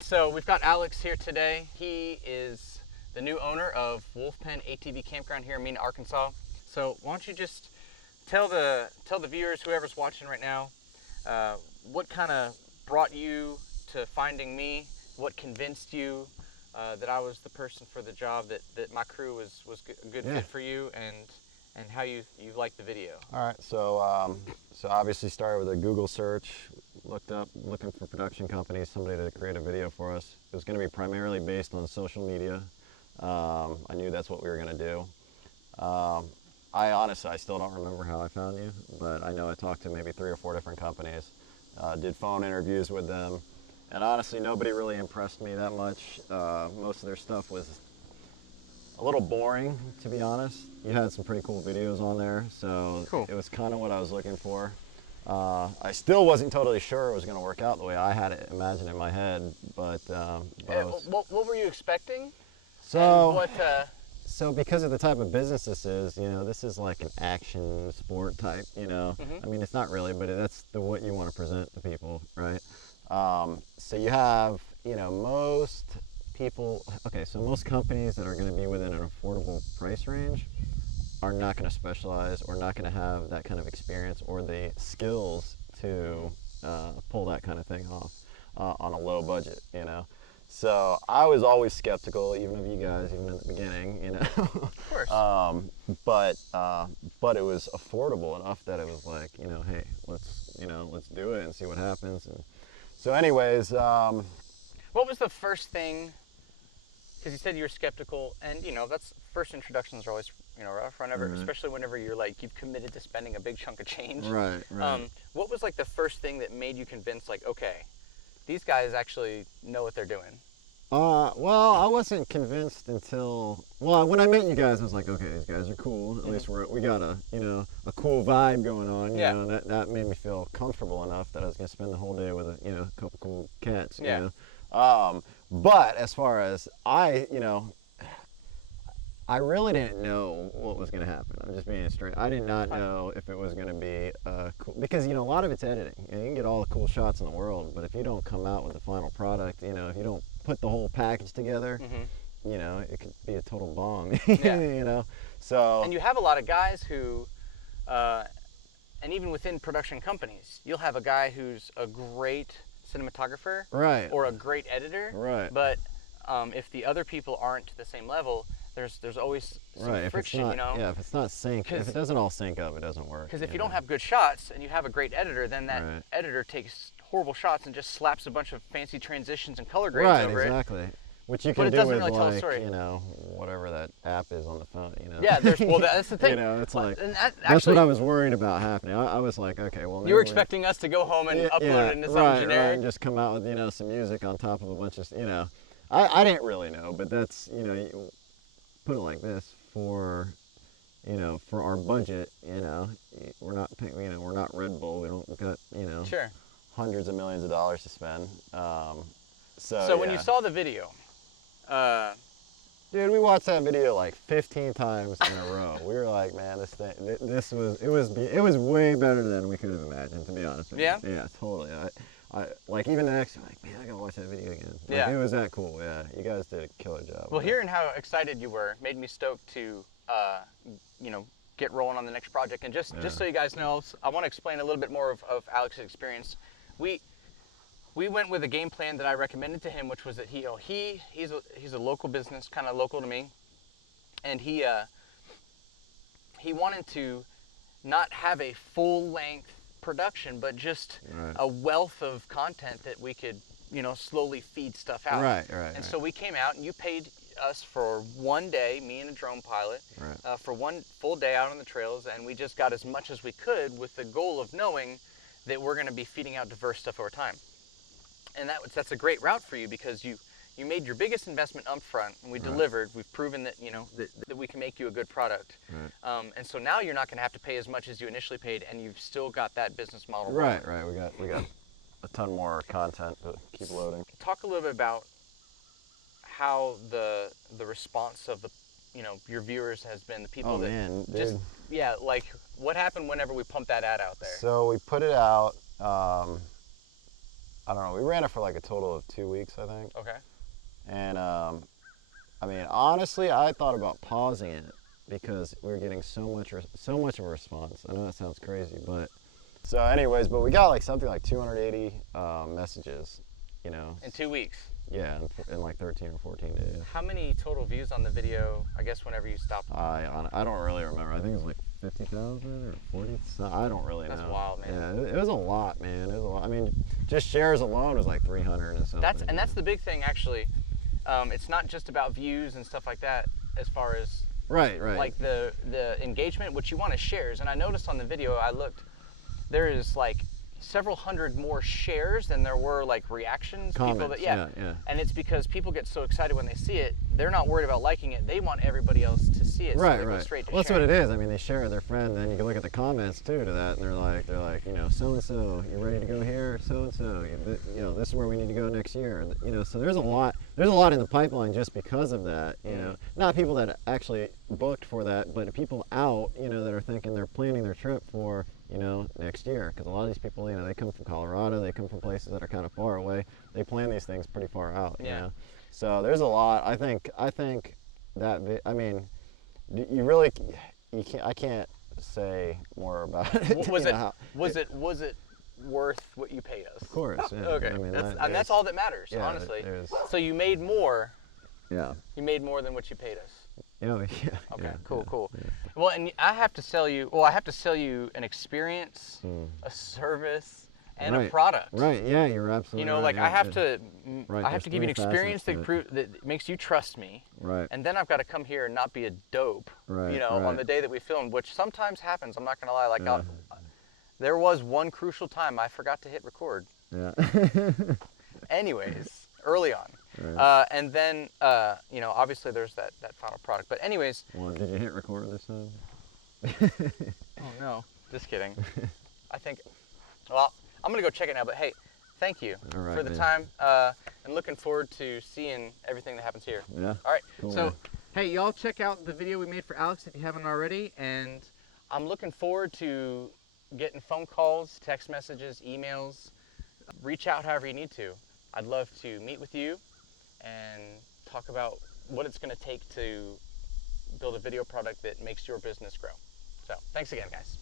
So we've got Alex here today. He is the new owner of Wolfpen ATV Campground here in Mena, Arkansas. So why don't you just tell the viewers, whoever's watching right now, what kind of brought you to finding me, what convinced you that I was the person for the job, that my crew was a good fit for you, and how you liked the video. All right, so obviously started with a Google search, looking for production companies, somebody to create a video for us. It was going to be primarily based on social media. I knew that's what we were going to do. I still don't remember how I found you, but I know I talked to maybe 3 or 4 different companies, did phone interviews with them, and honestly nobody really impressed me that much. Most of their stuff was a little boring, to be honest. You had some pretty cool videos on there, so Cool. It was kind of what I was looking for. I still wasn't totally sure it was going to work out the way I had it imagined in my head, but What were you expecting? so And what? so because of the type of business this is, this is like an action sport type, I mean, it's not really, but that's what you want to present to people, right? So you have, most people, okay, so most companies that are going to be within an affordable price range are not going to specialize or not going to have that kind of experience or the skills to pull that kind of thing off on a low budget, So I was always skeptical, even of you guys, even at the beginning, Of course. But it was affordable enough that it was like, hey, let's do it and see what happens. And so, anyways, What was the first thing? Because you said you were skeptical, and that's first introductions are always rough, whenever, especially whenever you've committed to spending a big chunk of change. Right. What was like the first thing that made you convinced, like, okay, these guys actually know what they're doing? Well, I wasn't convinced until, when I met you guys, I was like, okay, these guys are cool. At least we got a cool vibe going on. You know, and that made me feel comfortable enough that I was gonna spend the whole day with a couple cool cats. You know? But as far as I really didn't know what was going to happen. I'm just being straight. I did not know if it was going to be cool, because a lot of it's editing. You can get all the cool shots in the world, but if you don't come out with the final product, if you don't put the whole package together, it could be a total bomb. So. And you have a lot of guys who, and even within production companies, you'll have a guy who's a great cinematographer, right, or a great editor, right. But if the other people aren't to the same level, there's always some friction, Yeah, if it's not sync, if it doesn't all sync up, it doesn't work. Because if you don't have good shots and you have a great editor, then that editor takes horrible shots and just slaps a bunch of fancy transitions and color grades over it. Right, exactly. Which you can do with whatever that app is on the phone, Yeah, that's the thing. It's like, that's what I was worried about happening. I was like, okay, well. You were expecting us to go home and upload it into something generic? Right, and just come out with, some music on top of a bunch of, I didn't really know, but that's, put it like this, for our budget, we're not paying, we're not Red Bull, we don't got, Sure. hundreds of millions of dollars to spend. So when you saw the video, dude, we watched that video like 15 times in a row. We were like, man, it was way better than we could have imagined, to be honest with you. Yeah, totally. I like, even the next time, like, man, I gotta watch that video again. Like, it was that cool. Yeah, you guys did a killer job. Well, hearing how excited you were made me stoked to, get rolling on the next project. And just so you guys know, I want to explain a little bit more of Alex's experience. We went with a game plan that I recommended to him, which was that he's a local business, kind of local to me, and he wanted to not have a full length production, but just a wealth of content that we could, slowly feed stuff out. Right. And so we came out, and you paid us for one day, me and a drone pilot, for one full day out on the trails, and we just got as much as we could with the goal of knowing that we're going to be feeding out diverse stuff over time. And that's a great route for you, because you made your biggest investment up front, and we delivered. We've proven that that we can make you a good product. And so now you're not going to have to pay as much as you initially paid, and you've still got that business model. Right. We got a ton more content to keep loading. Talk a little bit about how the response of the your viewers has been, the people like what happened whenever we pumped that ad out there. So we put it out. I don't know. We ran it for like a total of 2 weeks, I think. Okay. And I mean, honestly, I thought about pausing it because we were getting so much of a response. I know that sounds crazy, but so anyways, but we got like something like 280 messages, you know. In 2 weeks. Yeah, in like 13 or 14 days. How many total views on the video, I guess, whenever you stopped? I don't really remember. I think it was like 50,000 or 40. I don't really know. That's wild, man. Yeah, it was a lot, man. It was a lot. I mean, just shares alone was like 300 and something. That's the big thing, actually. It's not just about views and stuff like that, as far as right. like the engagement. What you want is shares. And I noticed on the video, I looked, there is like several hundred more shares than there were like reactions. Comments, people that yeah. And it's because people get so excited when they see it, they're not worried about liking it. They want everybody else to see it. Right, so they right. Go straight to Well, that's what sharing. it is. I mean, they share it with their friend, then you can look at the comments too to that, and they're like, you know, so and so, you ready to go here? So and so, you know, this is where we need to go next year. You know, so there's a lot in the pipeline just because of that. You know, not people that actually booked for that, but people out, you know, that are thinking they're planning their trip for, you know, next year. Because a lot of these people, you know, they come from Colorado, they come from places that are kind of far away. They plan these things pretty far out. Yeah. You know? So there's a lot. I think that, I mean, I can't say more about it. Was it worth what you paid us? Of course, yeah. Okay, I mean, that's all that matters, yeah, honestly. there's- So you made more. Yeah. You made more than what you paid us. Yeah. Okay, yeah, cool. yeah. Well, and I have to sell you an experience, a service, and a Right, product. Right. Yeah, you're absolutely. You know, right, like yeah, I have yeah. to, Right, I have there's to give you an three experience facets to that makes you trust me. Right. And then I've got to come here and not be a dope. Right, You know, on right. the day that we filmed, which sometimes happens. I'm not gonna lie. Like, Yeah. there was one crucial time I forgot to hit record. Yeah. Anyways, early on. Right. And then, you know, obviously there's that final product. But anyways. Well, did you hit record this time? Oh no, just kidding. I think, well, I'm gonna go check it now. But hey, thank you All right, for the man. time, and looking forward to seeing everything that happens here. Yeah. All right. Cool, So, man. hey, y'all check out the video we made for Alex if you haven't already, and I'm looking forward to getting phone calls, text messages, emails. Reach out however you need to. I'd love to meet with you and talk about what it's going to take to build a video product that makes your business grow. So, thanks again, guys.